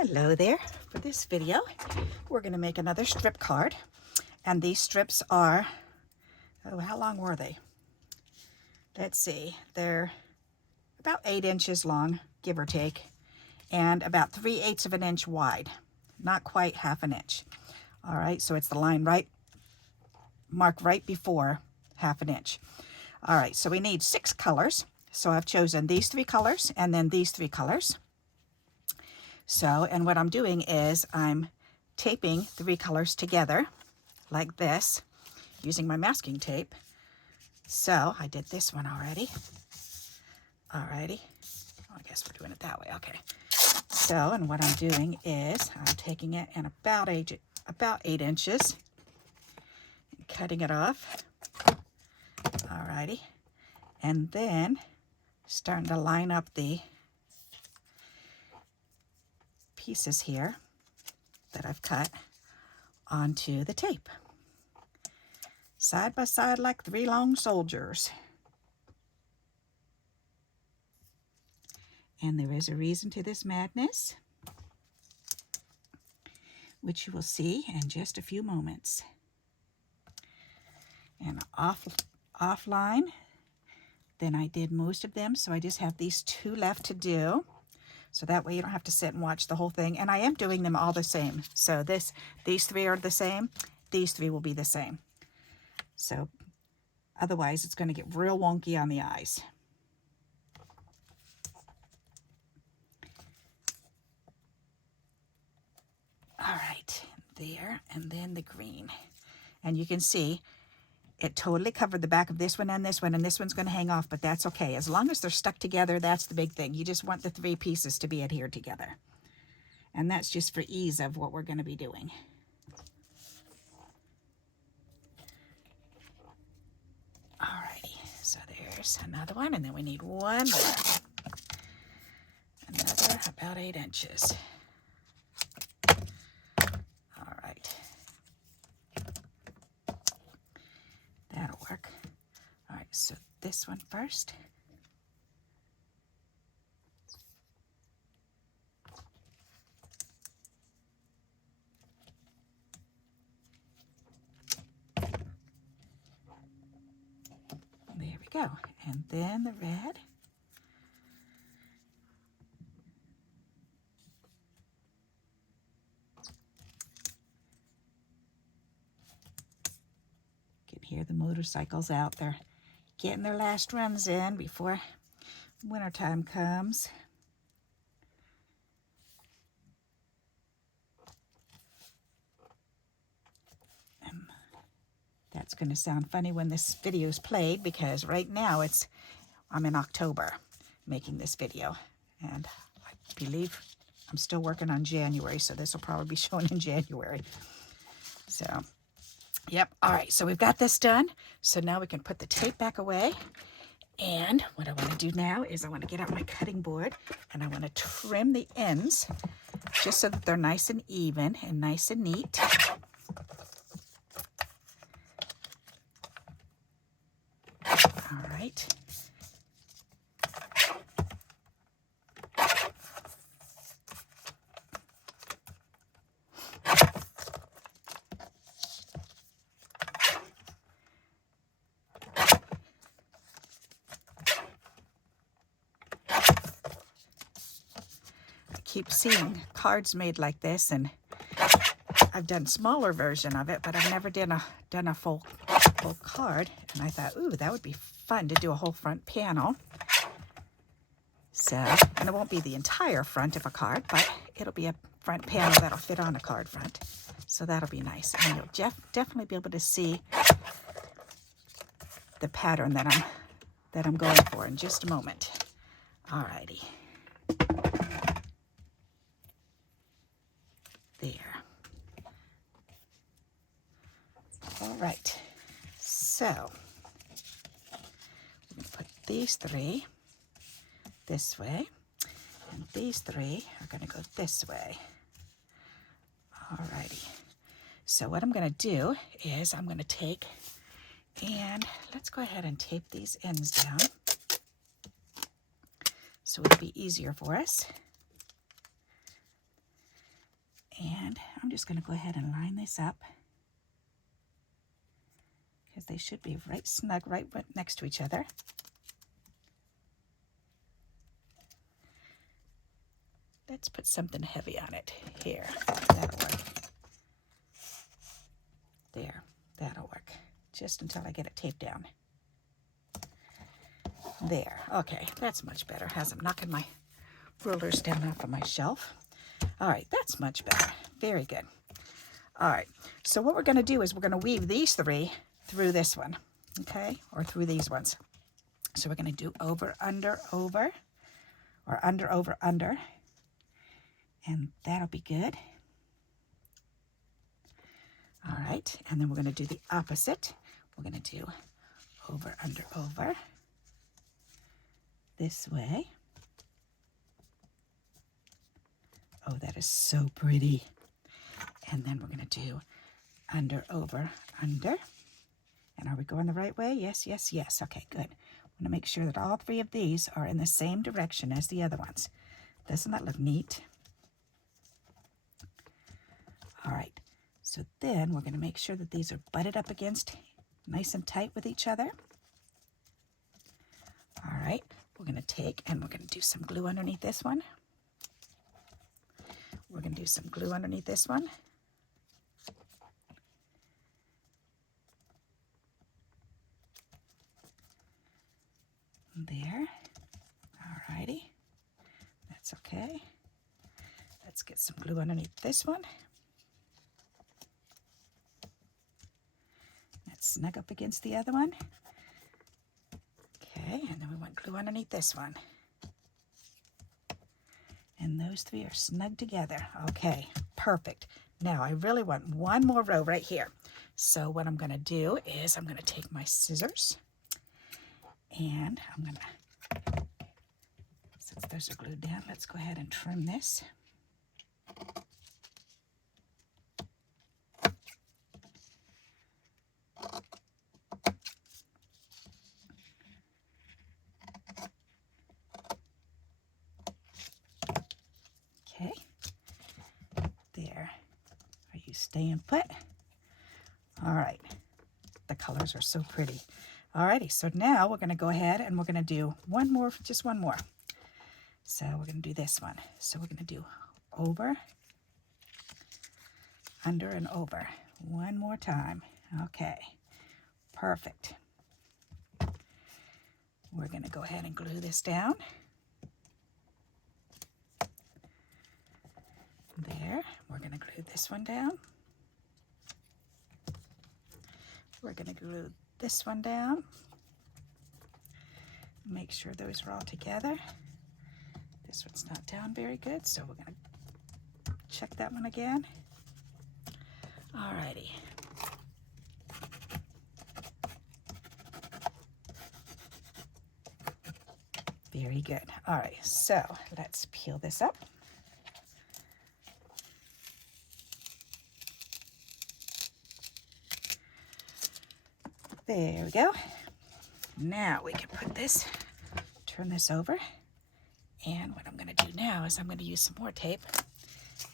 Hello there. For this video, we're going to make another strip card. And these strips are, oh, how long were they? Let's see. They're about 8 inches long, give or take, and about 3/8 of an inch wide. Not quite half an inch. All right, so it's the line mark right before half an inch. All right, so we need 6 colors. So I've chosen these 3 colors and then these 3 colors. So, and what I'm doing is I'm taping 3 colors together like this using my masking tape. So I did this one already. Alrighty. I guess we're doing it that way. Okay. So, and what I'm doing is I'm taking it in about 8 inches and cutting it off. Alrighty. And then starting to line up the pieces here that I've cut onto the tape. Side by side like 3 long soldiers. And there is a reason to this madness, which you will see in just a few moments. And offline, then I did most of them, so I just have these 2 left to do. So that way you don't have to sit and watch the whole thing. And I am doing them all the same. So these 3 are the same. These 3 will be the same. So otherwise it's going to get real wonky on the eyes. All right, there, and then the green. And you can see it totally covered the back of this one, and this one's going to hang off, but that's okay. As long as they're stuck together, that's the big thing. You just want the 3 pieces to be adhered together. And that's just for ease of what we're going to be doing. Alrighty, so there's another one, and then we need one more. Another about 8 inches. That'll work. All right, so this one first. There we go. And then the red. You can hear the motorcycles out there getting their last runs in before wintertime comes. And that's going to sound funny when this video is played, because right now I'm in October making this video, and I believe I'm still working on January, so this will probably be shown in January. So yep. All right, so we've got this done. So now we can put the tape back away. And what I want to do now is I want to get out my cutting board, and I want to trim the ends just so that they're nice and even and nice and neat. All right. Keep seeing cards made like this, and I've done a smaller version of it, but I've never done a full card, and I thought, ooh, that would be fun to do a whole front panel. So, and it won't be the entire front of a card, but it'll be a front panel that'll fit on a card front. So that'll be nice, and you'll definitely be able to see the pattern that I'm going for in just a moment. Alrighty. There. All right, so I'm going to put these 3 this way, and these 3 are going to go this way. All righty. So what I'm going to do is I'm going to take, and let's go ahead and tape these ends down so it'll be easier for us. And I'm just going to go ahead and line this up because they should be right snug, right next to each other. Let's put something heavy on it here. That'll work. There, that'll work. Just until I get it taped down. There, okay, that's much better. As I'm knocking my rulers down off of my shelf. All right, that's much better. Very good. All right, so what we're going to do is we're going to weave these three through this one, okay, or through these ones. So we're going to do over, under, over, or under, over, under, and that'll be good. All right, and then we're going to do the opposite. We're going to do over, under, over, this way. Oh, that is so pretty. And then we're going to do under, over, under. And are we going the right way? Yes, yes, yes. Okay, good. I'm going to make sure that all three of these are in the same direction as the other ones. Doesn't that look neat? All right. So then we're going to make sure that these are butted up against nice and tight with each other. All right. We're going to take and we're going to do some glue underneath this one. We're going to do some glue underneath this one. There. All righty. That's okay. Let's get some glue underneath this one. Let's snug up against the other one. Okay, and then we want glue underneath this one. And those three are snug together. Okay, perfect. Now I really want one more row right here. So what I'm going to do is I'm going to take my scissors and I'm going to, since those are glued down, let's go ahead and trim this. Okay, there. Are you staying put? All right, the colors are so pretty. Alrighty, so now we're going to go ahead and we're going to do one more, just one more. So we're going to do this one. So we're going to do over, under, and over. One more time. Okay, perfect. We're going to go ahead and glue this down. There, we're going to glue this one down. We're going to glue this one down. Make sure those are all together. This one's not down very good, so we're going to check that one again. Alrighty. Very good. All right, so let's peel this up. There we go. Now we can put this, turn this over. And what I'm going to do now is I'm going to use some more tape.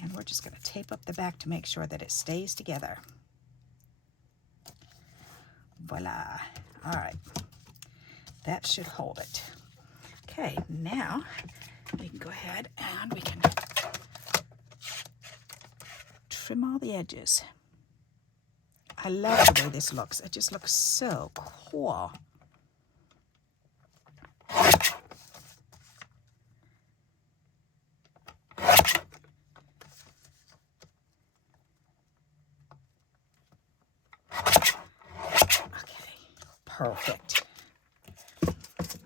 And we're just going to tape up the back to make sure that it stays together. Voila. All right. That should hold it. Okay, now we can go ahead and we can trim all the edges. I love the way this looks. It just looks so cool. Okay, perfect.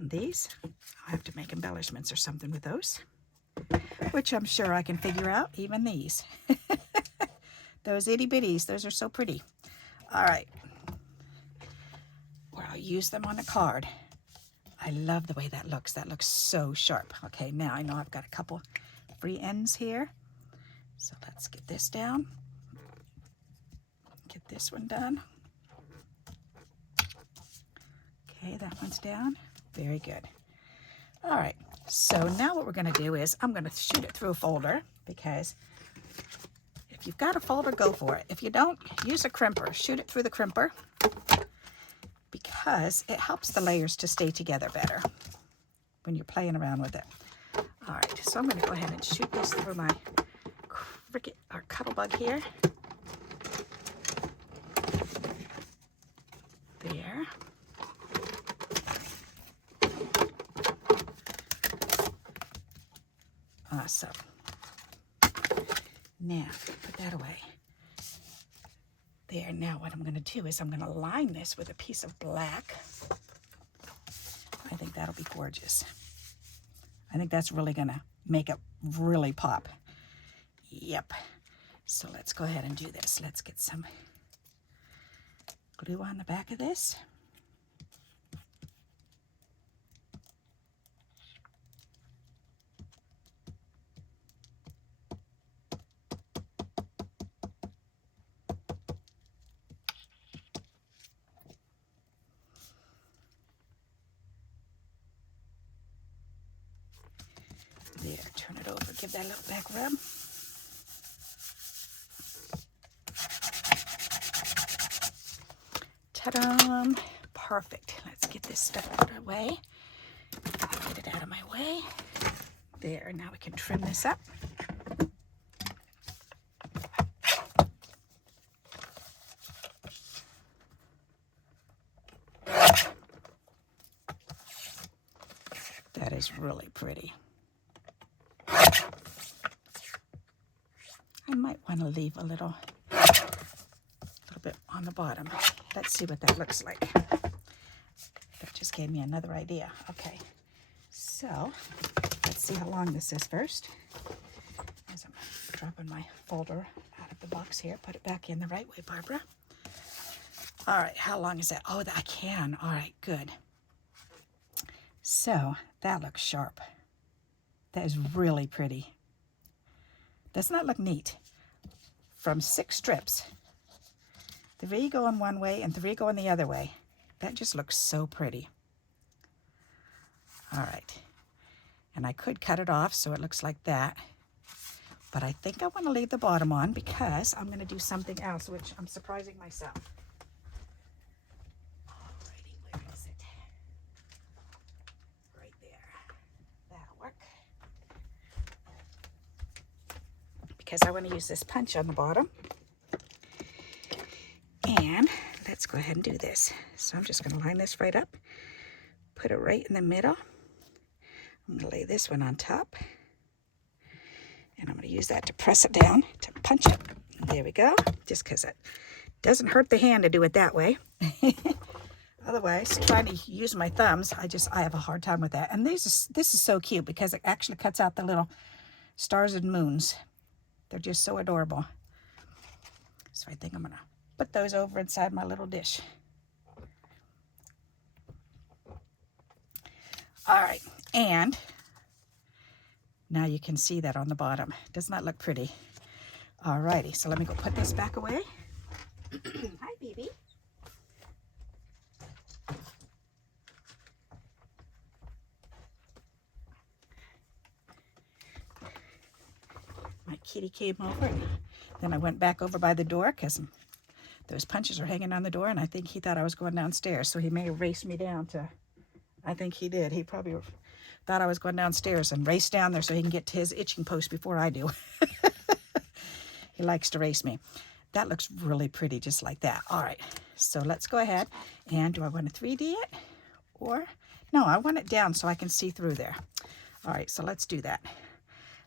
These, I'll have to make embellishments or something with those, which I'm sure I can figure out, even these. Those itty bitties, those are so pretty. All right, where I'll use them on a card. I love the way that looks. That looks so sharp. Okay, now I know I've got a couple free ends here. So let's get this down. Get this one done. Okay, that one's down. Very good. All right, so now what we're going to do is I'm going to shoot it through a folder because If you've got a folder, go for it. If you don't, use a crimper. Shoot it through the crimper because it helps the layers to stay together better when you're playing around with it. All right, so I'm going to go ahead and shoot this through my cricket or cuttlebug here. There. Awesome. Now, put that away. There, now what I'm going to do is I'm going to line this with a piece of black. I think that'll be gorgeous. I think that's really going to make it really pop. Yep. So let's go ahead and do this. Let's get some glue on the back of this. There, turn it over, give that a little back rub. Ta-da! Perfect. Let's get this stuff out of the way. Get it out of my way. There, now we can trim this up. That is really pretty. I might want to leave a little bit on the bottom. Let's see what that looks like. That just gave me another idea. Okay, so let's see how long this is first. As I'm dropping my folder out of the box here, put it back in the right way, Barbara. All right, how long is that? Oh, I can. All right, good. So that looks sharp. That is really pretty. Doesn't that look neat? From 6 strips, 3 going one way and 3 going the other way. That just looks so pretty. All right. And I could cut it off so it looks like that. But I think I want to leave the bottom on because I'm going to do something else, which I'm surprising myself. Alrighty, where is it? Right there. That'll work. Because I want to use this punch on the bottom. And let's go ahead and do this. So I'm just going to line this right up, put it right in the middle. I'm going to lay this one on top. And I'm going to use that to press it down, to punch it. There we go. Just because it doesn't hurt the hand to do it that way. Otherwise, trying to use my thumbs, I have a hard time with that. And this is so cute because it actually cuts out the little stars and moons. They're just so adorable. So I think I'm going to put those over inside my little dish. All right, and now you can see that on the bottom. Doesn't that look pretty? All righty, so let me go put this back away. Hi, baby. My kitty came over, and then I went back over by the door because those punches are hanging on the door, and I think he thought I was going downstairs, so he may have raced me down to, I think he did. He probably thought I was going downstairs and raced down there so he can get to his itching post before I do. He likes to race me. That looks really pretty, just like that. All right, so let's go ahead, and do I want to 3D it? Or, no, I want it down so I can see through there. All right, so let's do that.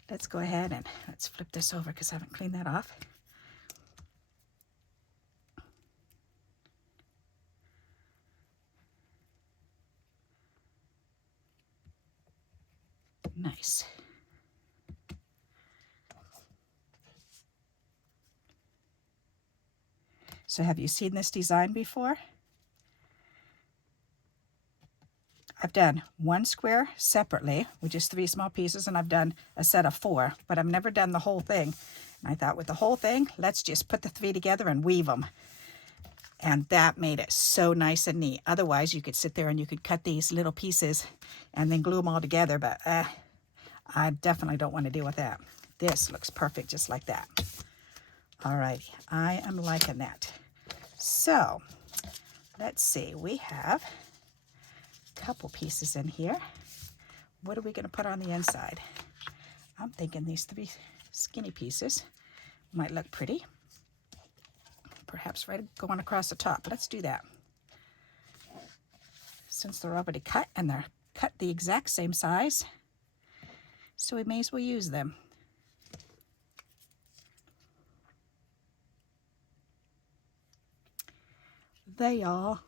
Let's go ahead and let's flip this over because I haven't cleaned that off. Nice. So have you seen this design before? I've done one square separately with just 3 small pieces, and I've done a set of 4, but I've never done the whole thing. And I thought with the whole thing, let's just put the 3 together and weave them. And that made it so nice and neat. Otherwise, you could sit there and you could cut these little pieces and then glue them all together, but I definitely don't want to deal with that. This looks perfect just like that. All righty, I am liking that. So let's see, we have a couple pieces in here. What are we going to put on the inside? I'm thinking these 3 skinny pieces might look pretty. Perhaps right going across the top. Let's do that. Since they're already cut and they're cut the exact same size, so we may as well use them. They are.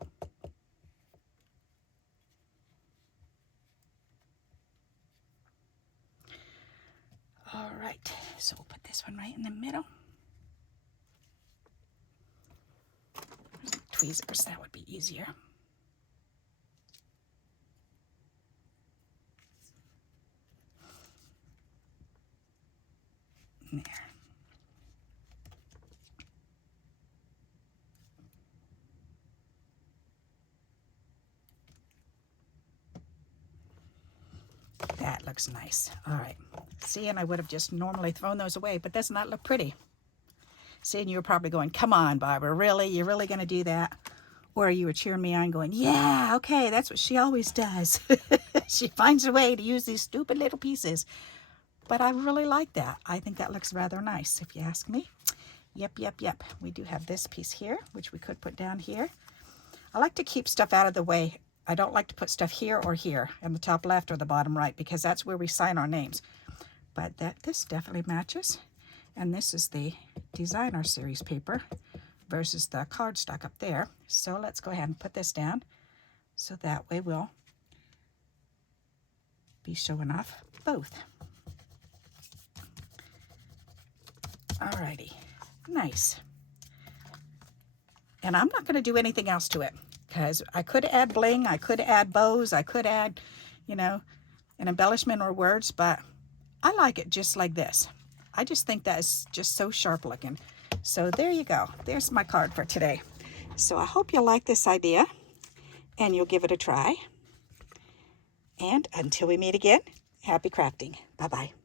All right, so we'll put this one right in the middle. Tweezers, that would be easier. There. That looks nice. All right. See, and I would have just normally thrown those away, but doesn't that look pretty? See, and you were probably going, come on, Barbara, really? You're really going to do that? Or you were cheering me on going, yeah, okay, that's what she always does. She finds a way to use these stupid little pieces. But I really like that. I think that looks rather nice, if you ask me. Yep, yep, yep. We do have this piece here, which we could put down here. I like to keep stuff out of the way. I don't like to put stuff here or here in the top left or the bottom right, because that's where we sign our names. But this definitely matches. And this is the designer series paper versus the cardstock up there. So let's go ahead and put this down. So that way we'll be showing off both. Alrighty, nice. And I'm not going to do anything else to it, because I could add bling, I could add bows, I could add, you know, an embellishment or words, but I like it just like this. I just think that is just so sharp looking. So there you go. There's my card for today. So I hope you like this idea and you'll give it a try. And until we meet again, happy crafting. Bye-bye.